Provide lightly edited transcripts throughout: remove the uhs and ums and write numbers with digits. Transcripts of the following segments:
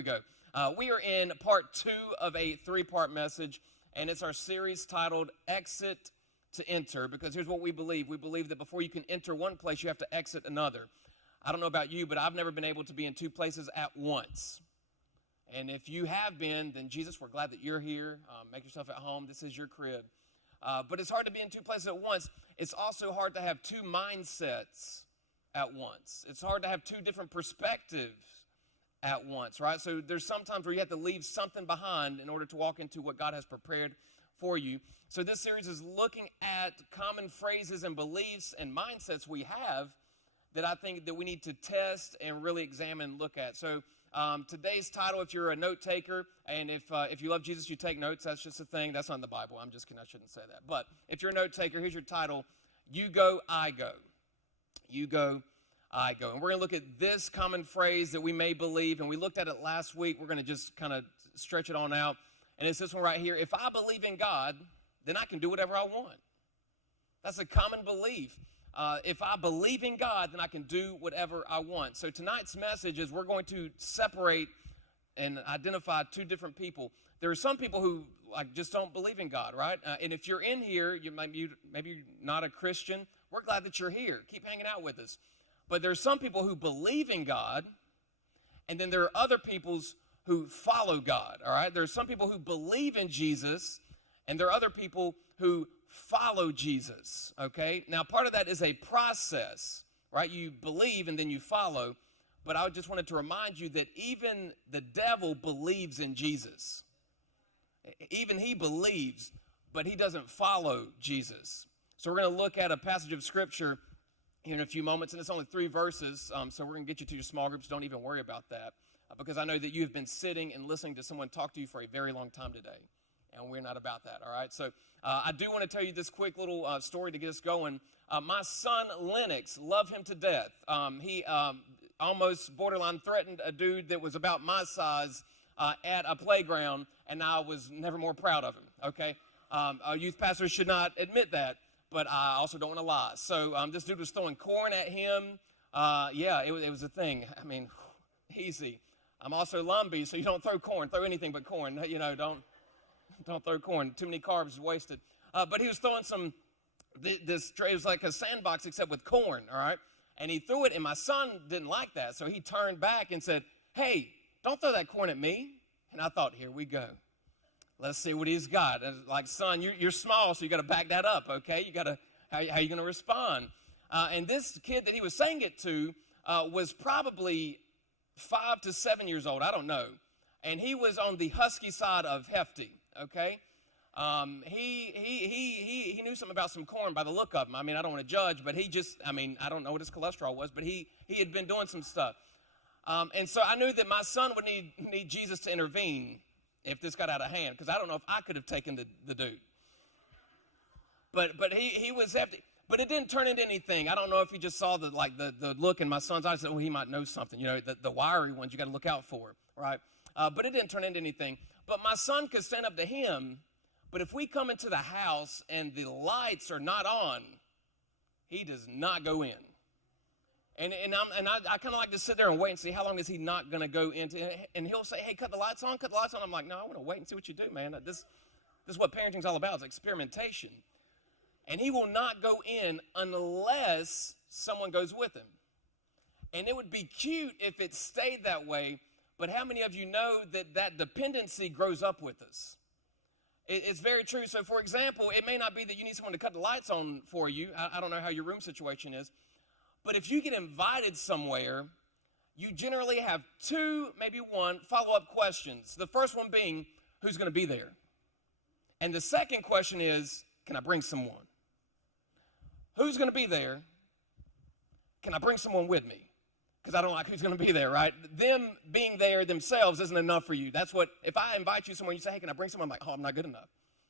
we go. We are in part 2 of a 3-part message, and it's our series titled Exit to Enter, because here's what we believe. We believe that before you can enter one place, you have to exit another. I don't know about you, but I've never been able to be in 2 places at once. And if you have been, then Jesus, we're glad that you're here. Make yourself at home. This is your crib. But it's hard to be in 2 places at once. It's also hard to have 2 mindsets at once. It's hard to have 2 different perspectives at once, right? So there's sometimes where you have to leave something behind in order to walk into what God has prepared for you. So this series is looking at common phrases and beliefs and mindsets we have that I think that we need to test and really examine and look at. So today's title, if you're a note taker, and if you love Jesus, you take notes. That's just a thing. That's not in the Bible. I'm just kidding. I shouldn't say that. But if you're a note taker, here's your title: You Go, I Go. You go, I go. And we're going to look at this common phrase that we may believe, and we looked at it last week. We're going to just kind of stretch it on out. And it's this one right here: if I believe in God, then I can do whatever I want. That's a common belief. If I believe in God, then I can do whatever I want. So tonight's message is we're going to separate and identify 2 different people. There are some people who just don't believe in God, right? And if you're in here, maybe you're not a Christian. We're glad that you're here. Keep hanging out with us. But there are some people who believe in God, and then there are other peoples who follow God, all right? There are some people who believe in Jesus, and there are other people who follow Jesus, okay? Now, part of that is a process, right? You believe and then you follow. But I just wanted to remind you that even the devil believes in Jesus. Even he believes, but he doesn't follow Jesus. So we're going to look at a passage of Scripture here in a few moments, and it's only 3 verses, so we're going to get you to your small groups. Don't even worry about that, because I know that you have been sitting and listening to someone talk to you for a very long time today, and we're not about that, all right? So I do want to tell you this quick little story to get us going. My son, Lennox, love him to death. He almost borderline threatened a dude that was about my size at a playground, and I was never more proud of him, okay? A youth pastor should not admit that, but I also don't want to lie. So this dude was throwing corn at him. It was a thing. I mean, easy. I'm also Lumbee, so you don't throw corn. Throw anything but corn. You know, don't throw corn. Too many carbs is wasted. But he was throwing this tray. It was like a sandbox except with corn, all right? And he threw it, and my son didn't like that. So he turned back and said, "Hey, don't throw that corn at me." And I thought, here we go. Let's see what he's got. And like, son, you're small, so you got to back that up, okay? You got to, how are you going to respond? And this kid that he was saying it to was probably 5 to 7 years old. I don't know. And he was on the husky side of hefty, okay? He knew something about some corn by the look of him. I mean, I don't want to judge, but I don't know what his cholesterol was, but he had been doing some stuff. And so I knew that my son would need Jesus to intervene if this got out of hand, because I don't know if I could have taken the dude. But he was hefty. But it didn't turn into anything. I don't know if he just saw the look in my son's eyes and said, he might know something. You know, the wiry ones you got to look out for, right? But it didn't turn into anything. But my son could stand up to him. But if we come into the house and the lights are not on, he does not go in. And I kind of like to sit there and wait and see how long is he not going to go into. And he'll say, "Hey, cut the lights on, cut the lights on." I'm like, "No, I want to wait and see what you do, man. This is what parenting's all about. It's experimentation." And he will not go in unless someone goes with him. And it would be cute if it stayed that way. But how many of you know that dependency grows up with us? It's very true. So, for example, it may not be that you need someone to cut the lights on for you. I don't know how your room situation is. But if you get invited somewhere, you generally have 2, maybe 1, follow-up questions. The first one being, who's going to be there? And the second question is, can I bring someone? Who's going to be there? Can I bring someone with me? Because I don't like who's going to be there, right? Them being there themselves isn't enough for you. That's what, if I invite you somewhere, you say, "Hey, can I bring someone?" I'm like, "Oh, I'm not good enough."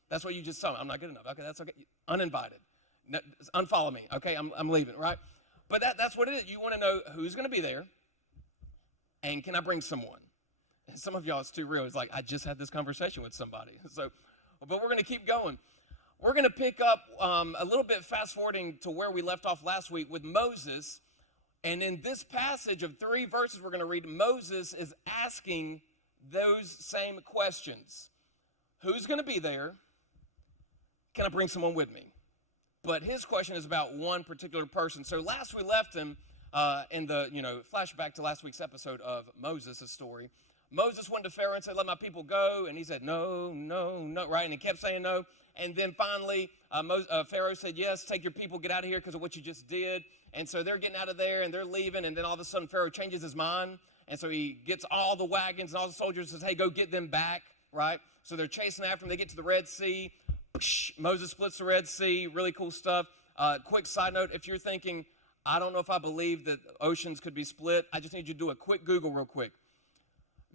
That's what you just saw. I'm not good enough. Okay, that's okay. Uninvited. No, unfollow me. Okay, I'm leaving, right? But that's what it is. You want to know who's going to be there, and can I bring someone? And some of y'all, it's too real. It's like, I just had this conversation with somebody. So, but we're going to keep going. We're going to pick up a little bit fast forwarding to where we left off last week with Moses. And in this passage of 3 verses we're going to read, Moses is asking those same questions. Who's going to be there? Can I bring someone with me? But his question is about one particular person. So last we left him in the, flashback to last week's episode of Moses' story. Moses went to Pharaoh and said, let my people go. And he said, no, right? And he kept saying no. And then finally, Pharaoh said, yes, take your people, get out of here because of what you just did. And so they're getting out of there and they're leaving. And then all of a sudden, Pharaoh changes his mind. And so he gets all the wagons and all the soldiers and says, hey, go get them back, right? So they're chasing after them. They get to the Red Sea. Moses splits the Red Sea. Really cool stuff. Quick side note, if you're thinking, I don't know if I believe that oceans could be split, I just need you to do a quick Google real quick.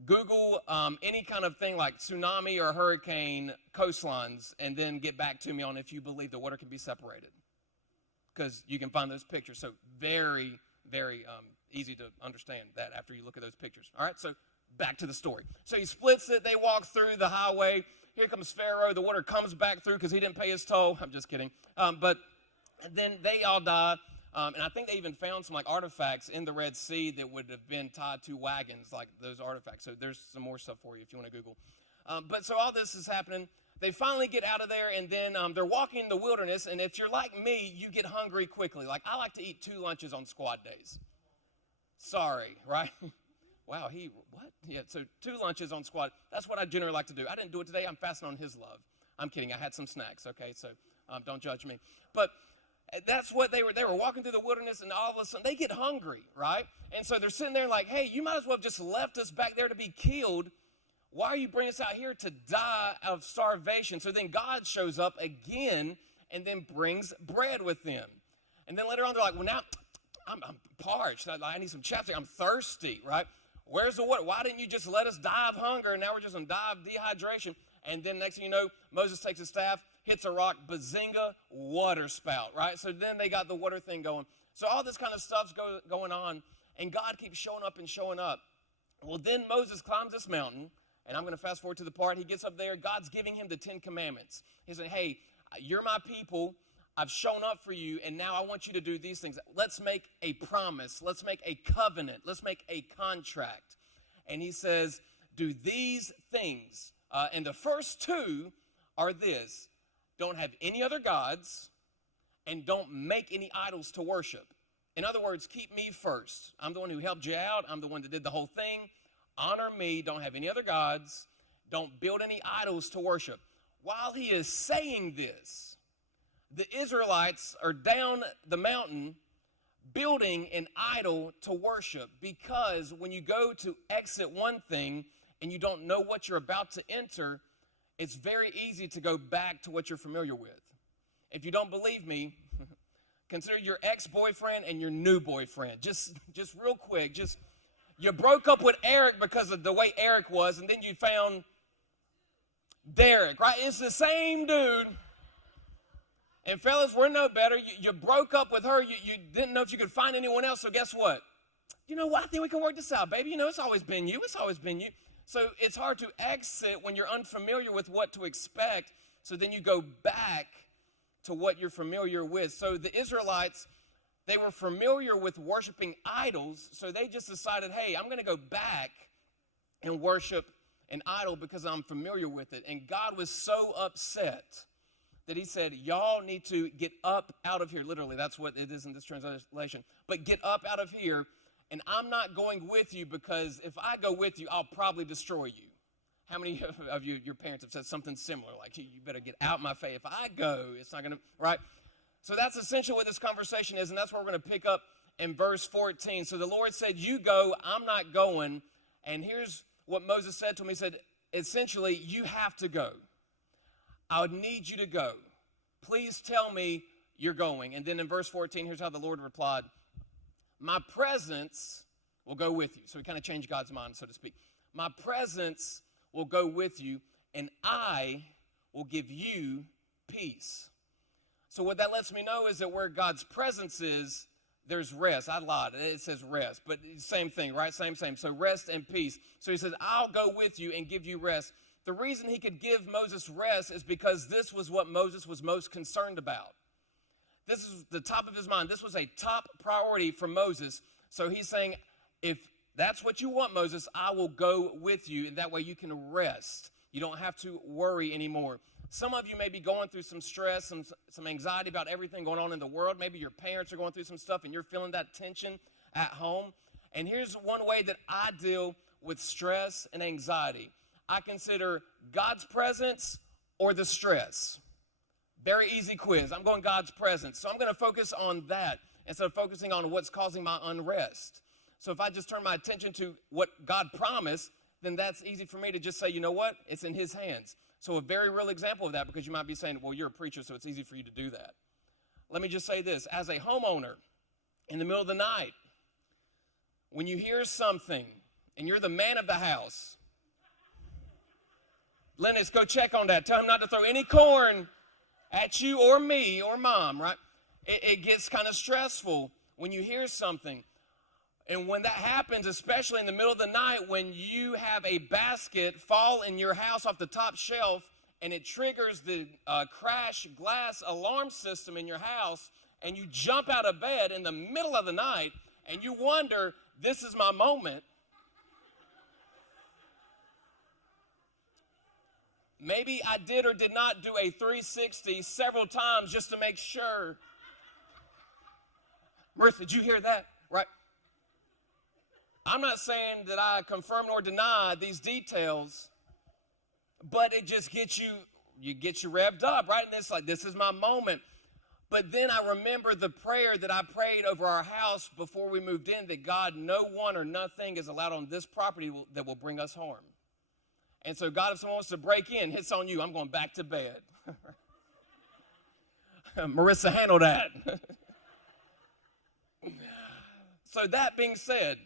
Google any kind of thing like tsunami or hurricane coastlines and then get back to me on if you believe the water can be separated. Because you can find those pictures. So very, very easy to understand that after you look at those pictures. All right, so back to the story. So he splits it. They walk through the highway. Here comes Pharaoh. The water comes back through because he didn't pay his toll. I'm just kidding. But then they all die. And I think they even found some artifacts in the Red Sea that would have been tied to wagons, like those artifacts. So there's some more stuff for you if you want to Google. But so all this is happening. They finally get out of there, and then they're walking in the wilderness. And if you're like me, you get hungry quickly. I like to eat 2 lunches on squad days. Sorry, right? Wow, what? Yeah, so 2 lunches on squad. That's what I generally like to do. I didn't do it today. I'm fasting on his love. I'm kidding. I had some snacks, okay? So don't judge me. But that's what they were walking through the wilderness, and all of a sudden they get hungry, right? And so they're sitting there like, hey, you might as well have just left us back there to be killed. Why are you bringing us out here to die of starvation? So then God shows up again and then brings bread with them. And then later on they're like, well, now I'm parched. I need some chapstick. I'm thirsty, right? Where's the water? Why didn't you just let us die of hunger, and now we're just going to die of dehydration? And then next thing you know, Moses takes his staff, hits a rock, bazinga, water spout, right? So then they got the water thing going. So all this kind of stuff's going on, and God keeps showing up and showing up. Well, then Moses climbs this mountain, and I'm going to fast forward to the part. He gets up there. God's giving him the 10 Commandments. He's saying, hey, you're my people. I've shown up for you, and now I want you to do these things. Let's make a promise. Let's make a covenant. Let's make a contract. And he says, do these things. And the first 2 are this. Don't have any other gods, and don't make any idols to worship. In other words, keep me first. I'm the one who helped you out. I'm the one that did the whole thing. Honor me. Don't have any other gods. Don't build any idols to worship. While he is saying this, the Israelites are down the mountain building an idol to worship, because when you go to exit one thing and you don't know what you're about to enter, it's very easy to go back to what you're familiar with. If you don't believe me, consider your ex-boyfriend and your new boyfriend. Just real quick, you broke up with Eric because of the way Eric was, and then you found Derek, right? It's the same dude. And fellas, we're no better. You broke up with her. You didn't know if you could find anyone else, so guess what? You know what? I think we can work this out, baby. It's always been you. It's always been you. So it's hard to exit when you're unfamiliar with what to expect. So then you go back to what you're familiar with. So the Israelites, they were familiar with worshiping idols. So they just decided, hey, I'm going to go back and worship an idol because I'm familiar with it. And God was so upset that he said, y'all need to get up out of here. Literally, that's what it is in this translation. But get up out of here. And I'm not going with you, because if I go with you, I'll probably destroy you. How many of you, your parents, have said something similar? Like, you better get out my face. If I go, it's not going to, right? So that's essentially what this conversation is, and that's where we're going to pick up in verse 14. So the Lord said, you go, I'm not going. And here's what Moses said to him. He said, essentially, you have to go. I would need you to go. Please tell me you're going. And then in verse 14, here's how the Lord replied. My presence will go with you. So we kind of changed God's mind, so to speak. My presence will go with you, and I will give you peace. So what that lets me know is that where God's presence is, there's rest. I lied. It says rest, but same thing, right? Same. So rest and peace. So he says, I'll go with you and give you rest. The reason he could give Moses rest is because this was what Moses was most concerned about. This is the top of his mind. This was a top priority for Moses. So he's saying, if That's what you want, Moses. I will go with you, and that way you can rest. You don't have to worry anymore. Some of you may be going through some stress, some anxiety about everything going on in the world. Maybe your parents are going through some stuff, and you're feeling that tension at home. And here's one way that I deal with stress and anxiety. I consider God's presence or the stress. Very easy quiz. I'm going God's presence. So I'm going to focus on that instead of focusing on what's causing my unrest. So if I just turn my attention to what God promised, then that's easy for me to just say, you know what? It's in his hands. So a very real example of that, because you might be saying, well, you're a preacher, so it's easy for you to do that. Let me just say this. As a homeowner, in the middle of the night, when you hear something and you're the man of the house, Lennox, go check on that. Tell him not to throw any corn at you or me or mom, right? It gets kind of stressful when you hear something. And when that happens, especially in the middle of the night, when you have a basket fall in your house off the top shelf and it triggers the crash glass alarm system in your house, and you jump out of bed in the middle of the night and you wonder, this is my moment. Maybe I did or did not do a 360 several times just to make sure. Martha, did you hear that? Right? I'm not saying that I confirm nor deny these details, but it just gets you revved up, right? And it's like, this is my moment. But then I remember the prayer that I prayed over our house before we moved in, that God, no one or nothing is allowed on this property that will bring us harm. And so, God, if someone wants to break in, hits on you, I'm going back to bed. Marissa, handle that. So that being said,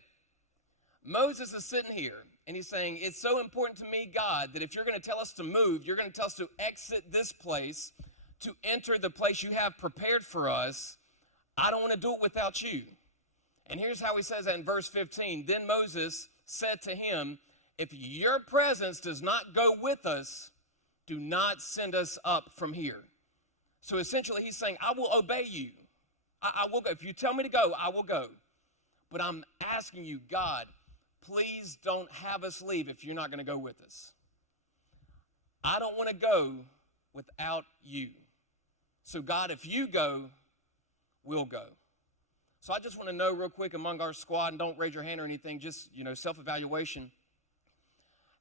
Moses is sitting here, and he's saying, it's so important to me, God, that if you're going to tell us to move, you're going to tell us to exit this place, to enter the place you have prepared for us. I don't want to do it without you. And here's how he says that in verse 15. Then Moses said to him, if your presence does not go with us, do not send us up from here. So essentially he's saying, I will obey you. I will go. If you tell me to go, I will go. But I'm asking you, God, please don't have us leave if you're not going to go with us. I don't want to go without you. So God, if you go, we'll go. So I just want to know real quick among our squad, and don't raise your hand or anything, just, self-evaluation.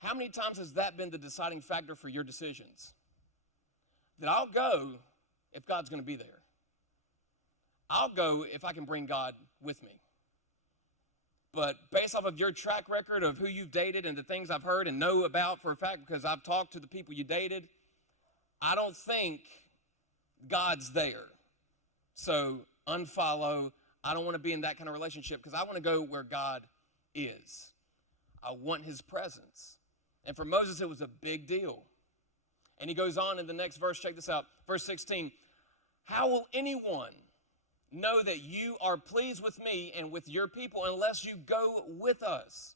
How many times has that been the deciding factor for your decisions? That I'll go if God's going to be there. I'll go if I can bring God with me. But based off of your track record of who you've dated and the things I've heard and know about for a fact, because I've talked to the people you dated, I don't think God's there. So unfollow. I don't want to be in that kind of relationship because I want to go where God is. I want his presence. And for Moses, it was a big deal. And he goes on in the next verse. Check this out. Verse 16. How will anyone know that you are pleased with me and with your people unless you go with us?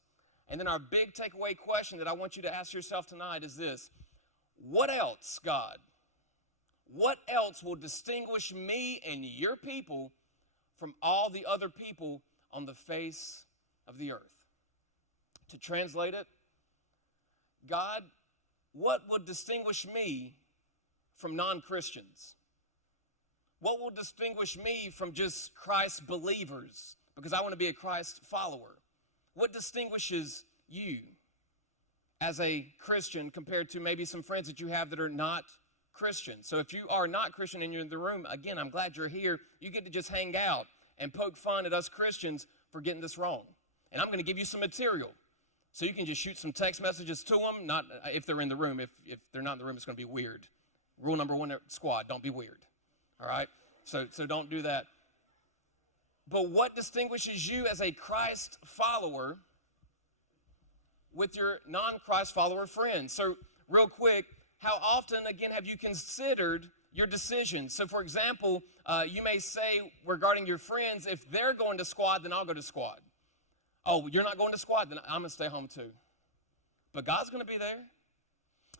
And then our big takeaway question that I want you to ask yourself tonight is this. What else, God? What else will distinguish me and your people from all the other people on the face of the earth? To translate it, God, what would distinguish me from non-Christians? What will distinguish me from just Christ believers? Because I want to be a Christ follower. What distinguishes you as a Christian compared to maybe some friends that you have that are not Christian? So if you are not Christian and you're in the room, again, I'm glad you're here. You get to just hang out and poke fun at us Christians for getting this wrong. And I'm going to give you some material. So you can just shoot some text messages to them, not if they're in the room. If they're not in the room, it's going to be weird. Rule number one, squad, don't be weird. All right? So don't do that. But what distinguishes you as a Christ follower with your non-Christ follower friends? So real quick, how often, again, have you considered your decisions? So, for example, you may say regarding your friends, if they're going to squad, then I'll go to squad. Oh, you're not going to squad, then I'm going to stay home too. But God's going to be there.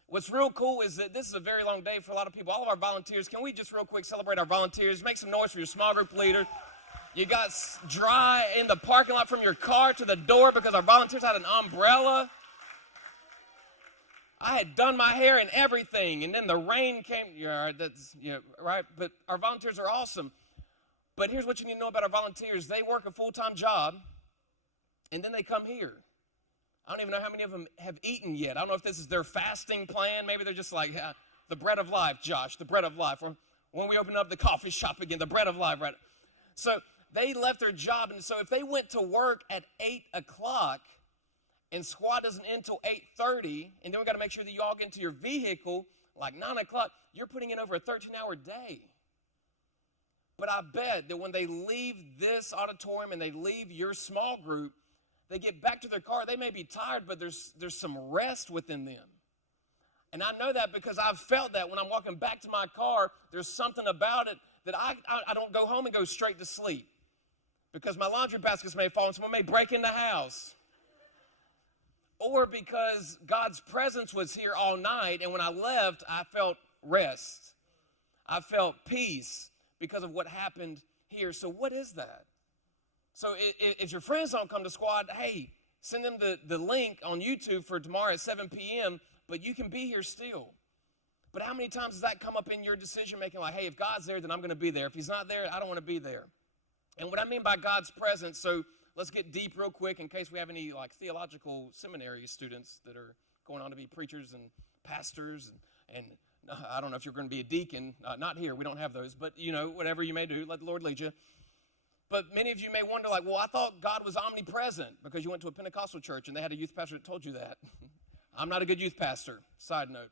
What's real cool is that this is a very long day for a lot of people. All of our volunteers, can we just real quick celebrate our volunteers? Make some noise for your small group leader. You got dry in the parking lot from your car to the door because our volunteers had an umbrella. I had done my hair and everything, and then the rain came. Yeah, that's right. But our volunteers are awesome. But here's what you need to know about our volunteers. They work a full-time job, and then they come here. I don't even know how many of them have eaten yet. I don't know if this is their fasting plan. Maybe they're just like, yeah, the bread of life, Josh, the bread of life. Or when we open up the coffee shop again, the bread of life, right? So they left their job, and so if they went to work at 8 o'clock, and squad doesn't end until 8:30, and then we got to make sure that you all get into your vehicle like 9 o'clock, you're putting in over a 13-hour day. But I bet that when they leave this auditorium and they leave your small group, they get back to their car. They may be tired, but there's some rest within them. And I know that because I've felt that when I'm walking back to my car, there's something about it that I don't go home and go straight to sleep. Because my laundry baskets may fall and someone may break in the house. Or because God's presence was here all night, and when I left, I felt rest. I felt peace because of what happened here. So what is that? So if your friends don't come to squad, hey, send them the link on YouTube for tomorrow at 7 p.m., but you can be here still. But how many times does that come up in your decision-making? Like, hey, if God's there, then I'm going to be there. If he's not there, I don't want to be there. And what I mean by God's presence, so let's get deep real quick in case we have any like theological seminary students that are going on to be preachers and pastors. And I don't know if you're going to be a deacon. Not here. We don't have those. But, whatever you may do, let the Lord lead you. But many of you may wonder, like, well, I thought God was omnipresent because you went to a Pentecostal church and they had a youth pastor that told you that. I'm not a good youth pastor, side note.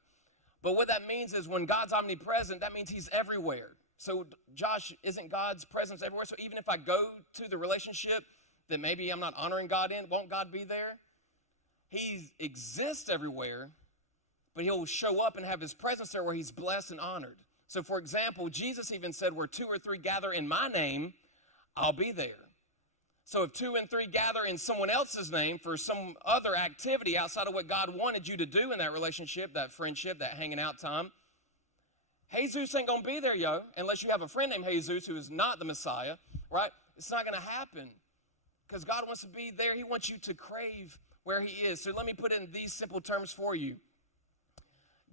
But what that means is when God's omnipresent, that means he's everywhere. So, Josh, isn't God's presence everywhere? So even if I go to the relationship that maybe I'm not honoring God in, won't God be there? He exists everywhere, but he'll show up and have his presence there where he's blessed and honored. So, for example, Jesus even said, where 2 or 3 gather in my name, I'll be there. So if 2 and 3 gather in someone else's name for some other activity outside of what God wanted you to do in that relationship, that friendship, that hanging out time, Jesus ain't going to be there, unless you have a friend named Jesus who is not the Messiah, right? It's not going to happen because God wants to be there. He wants you to crave where he is. So let me put it in these simple terms for you.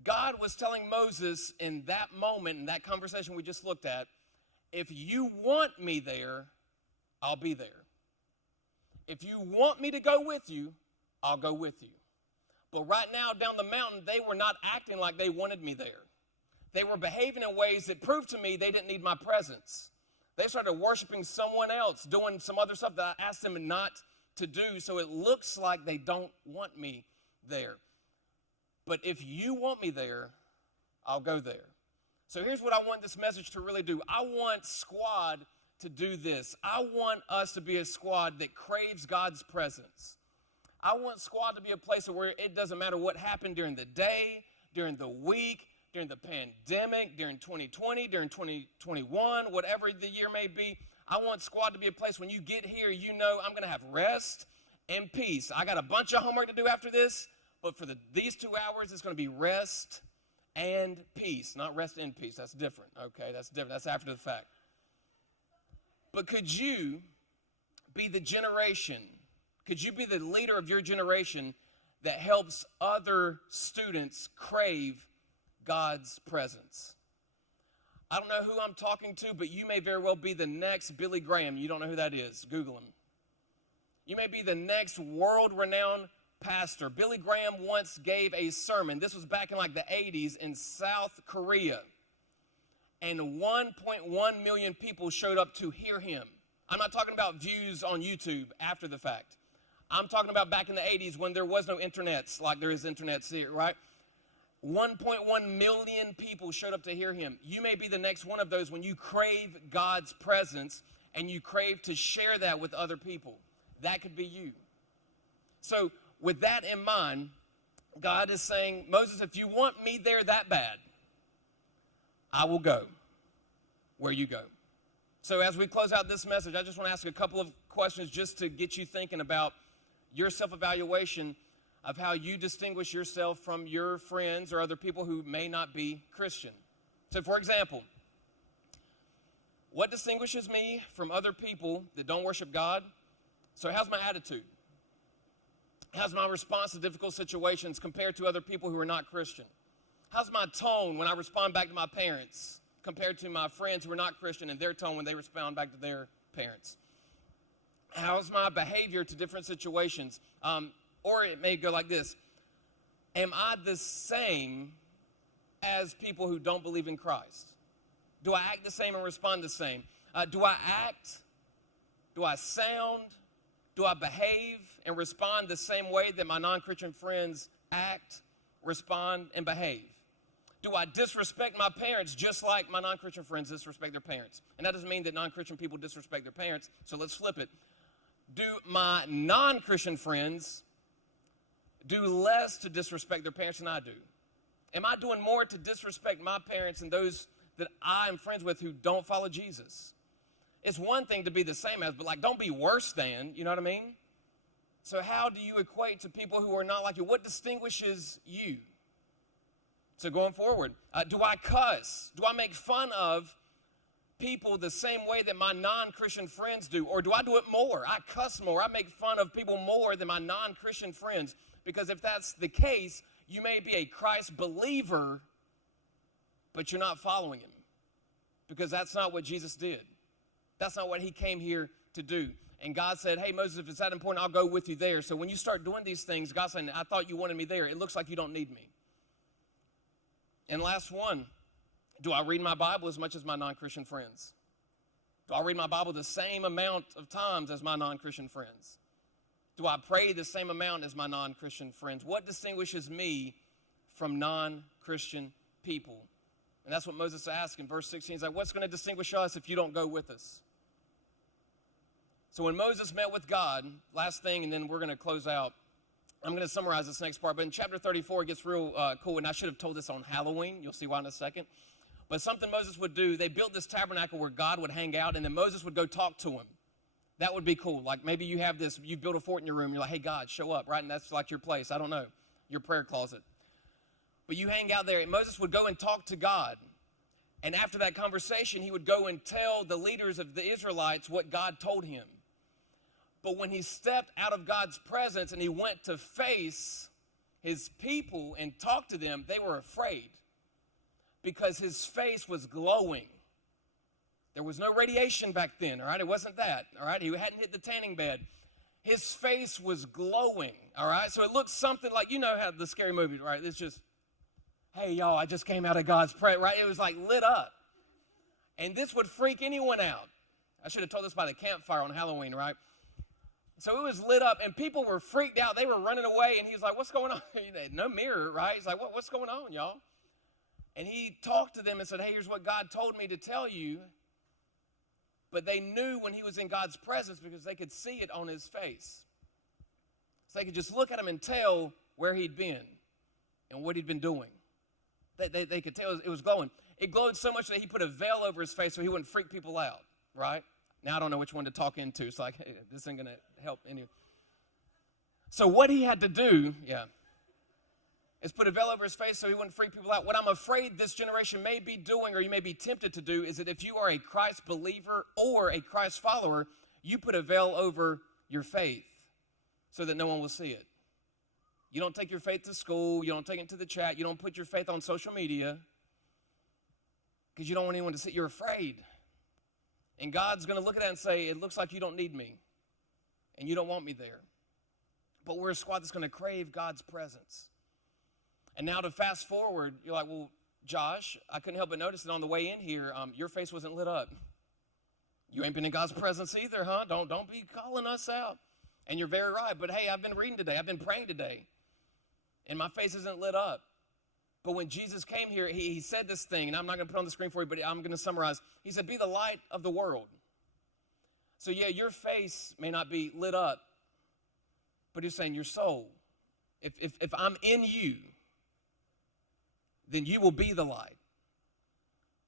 God was telling Moses in that moment, in that conversation we just looked at, if you want me there, I'll be there. If you want me to go with you, I'll go with you. But right now down the mountain, they were not acting like they wanted me there. They were behaving in ways that proved to me they didn't need my presence. They started worshiping someone else, doing some other stuff that I asked them not to do, so it looks like they don't want me there. But if you want me there, I'll go there. So here's what I want this message to really do. I want Squad to do this. I want us to be a squad that craves God's presence. I want Squad to be a place where it doesn't matter what happened during the day, during the week, during the pandemic, during 2020, during 2021, whatever the year may be. I want Squad to be a place when you get here, I'm going to have rest and peace. I got a bunch of homework to do after this, but for these 2 hours, it's going to be rest and peace, not rest in peace. That's different, okay? That's different. That's after the fact. But could you be the generation, could you be the leader of your generation that helps other students crave God's presence? I don't know who I'm talking to, but you may very well be the next Billy Graham. You don't know who that is. Google him. You may be the next world-renowned pastor. Billy Graham once gave a sermon. This was back in like the 80s in South Korea. And 1.1 million people showed up to hear him. I'm not talking about views on YouTube after the fact. I'm talking about back in the 80s when there was no internets like there is internets here, right? 1.1 million people showed up to hear him. You may be the next one of those when you crave God's presence and you crave to share that with other people. That could be you. So with that in mind, God is saying, Moses, if you want me there that bad, I will go where you go. So as we close out this message, I just want to ask a couple of questions just to get you thinking about your self-evaluation of how you distinguish yourself from your friends or other people who may not be Christian. So for example, What distinguishes me from other people that don't worship God? So how's my attitude? How's my response to difficult situations compared to other people who are not Christian? How's my tone when I respond back to my parents compared to my friends who are not Christian and their tone when they respond back to their parents? How's my behavior to different situations? Or it may go like this. Am I the same as people who don't believe in Christ? Do I act the same and respond the same? Do I act? Do I sound? Do I behave and respond the same way that my non-Christian friends act, respond, and behave? Do I disrespect my parents just like my non-Christian friends disrespect their parents? And that doesn't mean that non-Christian people disrespect their parents, so let's flip it. Do my non-Christian friends do less to disrespect their parents than I do? Am I doing more to disrespect my parents and those that I'm friends with who don't follow Jesus? It's one thing to be the same as, but like, don't be worse than, you know what I mean? So how do you equate to people who are not like you? What distinguishes you? So going forward, do I cuss? Do I make fun of people the same way that my non-Christian friends do? Or do I do it more? I cuss more. I make fun of people more than my non-Christian friends. Because if that's the case, you may be a Christ believer, but you're not following him. Because that's not what Jesus did. That's not what he came here to do. And God said, hey, Moses, if it's that important, I'll go with you there. So when you start doing these things, God's saying, I thought you wanted me there. It looks like you don't need me. And last one, do I read my Bible as much as my non-Christian friends? Do I read my Bible the same amount of times as my non-Christian friends? Do I pray the same amount as my non-Christian friends? What distinguishes me from non-Christian people? And that's what Moses asked in verse 16. He's like, what's going to distinguish us if you don't go with us? So when Moses met with God, last thing, and then we're going to close out. I'm going to summarize this next part. But in chapter 34, it gets real cool. And I should have told this on Halloween. You'll see why in a second. But something Moses would do, they built this tabernacle where God would hang out, and then Moses would go talk to him. That would be cool. Like maybe you have this, you built a fort in your room. You're like, hey, God, show up, right? And that's like your place. I don't know, your prayer closet. But you hang out there, and Moses would go and talk to God. And after that conversation, he would go and tell the leaders of the Israelites what God told him. But when he stepped out of God's presence and he went to face his people and talk to them, they were afraid because his face was glowing. There was no radiation back then, all right? It wasn't that, all right? He hadn't hit the tanning bed. His face was glowing, all right? So it looked something like, you know how the scary movie, right? It's just, hey, y'all, I just came out of God's presence, right? It was like lit up. And this would freak anyone out. I should have told this by the campfire on Halloween, right? So it was lit up, and people were freaked out. They were running away, and he's like, what's going on? No mirror, right? He's like, what's going on, y'all? And he talked to them and said, hey, here's what God told me to tell you. But they knew when he was in God's presence because they could see it on his face. So they could just look at him and tell where he'd been and what he'd been doing. They could tell it was glowing. It glowed so much that he put a veil over his face so he wouldn't freak people out, right? Now I don't know which one to talk into. It's like, hey, this ain't going to help any. So what he had to do, is put a veil over his face so he wouldn't freak people out. What I'm afraid this generation may be doing, or you may be tempted to do, is that if you are a Christ believer or a Christ follower, you put a veil over your faith so that no one will see it. You don't take your faith to school. You don't take it to the chat. You don't put your faith on social media because you don't want anyone to see it. You're afraid. And God's going to look at that and say, it looks like you don't need me and you don't want me there. But we're a squad that's going to crave God's presence. And now to fast forward, you're like, well, Josh, I couldn't help but notice that on the way in here, your face wasn't lit up. You ain't been in God's presence either, huh? Don't be calling us out. And you're very right. But hey, I've been reading today. I've been praying today. And my face isn't lit up. But when Jesus came here, he said this thing, and I'm not going to put it on the screen for you, but I'm going to summarize. He said, be the light of the world. So yeah, your face may not be lit up, but he's saying your soul. If I'm in you, then you will be the light.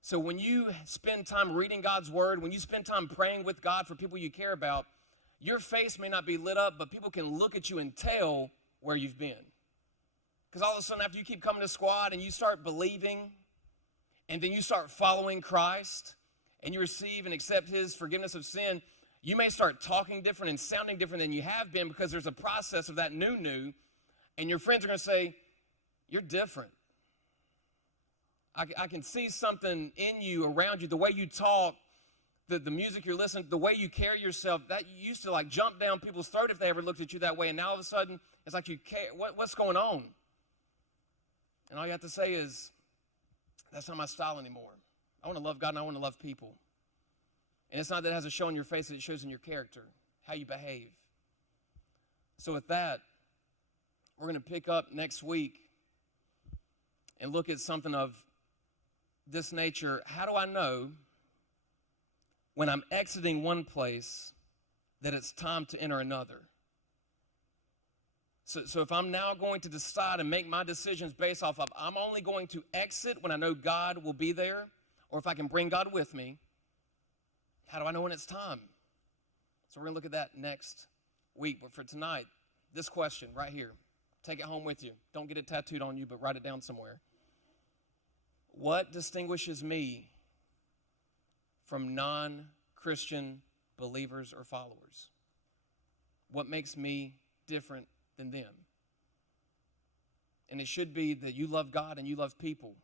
So when you spend time reading God's word, when you spend time praying with God for people you care about, your face may not be lit up, but people can look at you and tell where you've been. Because all of a sudden, after you keep coming to Squad and you start believing, and then you start following Christ, and you receive and accept his forgiveness of sin, you may start talking different and sounding different than you have been because there's a process of that new, and your friends are going to say, you're different. I can see something in you, around you, the way you talk, the music you're listening to, the way you carry yourself, that you used to like jump down people's throat if they ever looked at you that way, and now all of a sudden, it's like you care. What's going on? And all you have to say is, that's not my style anymore. I want to love God and I want to love people. And it's not that it has a show on your face, it shows in your character, how you behave. So with that, we're going to pick up next week and look at something of this nature. How do I know when I'm exiting one place that it's time to enter another? So if I'm now going to decide and make my decisions based off of I'm only going to exit when I know God will be there, or if I can bring God with me, how do I know when it's time? So we're going to look at that next week. But for tonight, this question right here, take it home with you. Don't get it tattooed on you, but write it down somewhere. What distinguishes me from non-Christian believers or followers? What makes me different than them? And it should be that you love God and you love people.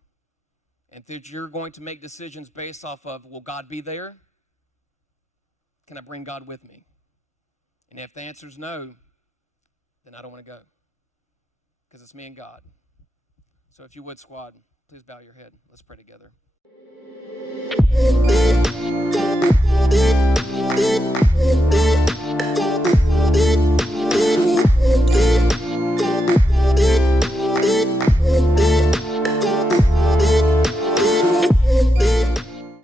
And that you're going to make decisions based off of, will God be there? Can I bring God with me? And if the answer is no, then I don't want to go. Because it's me and God. So if you would, squad, please bow your head. Let's pray together.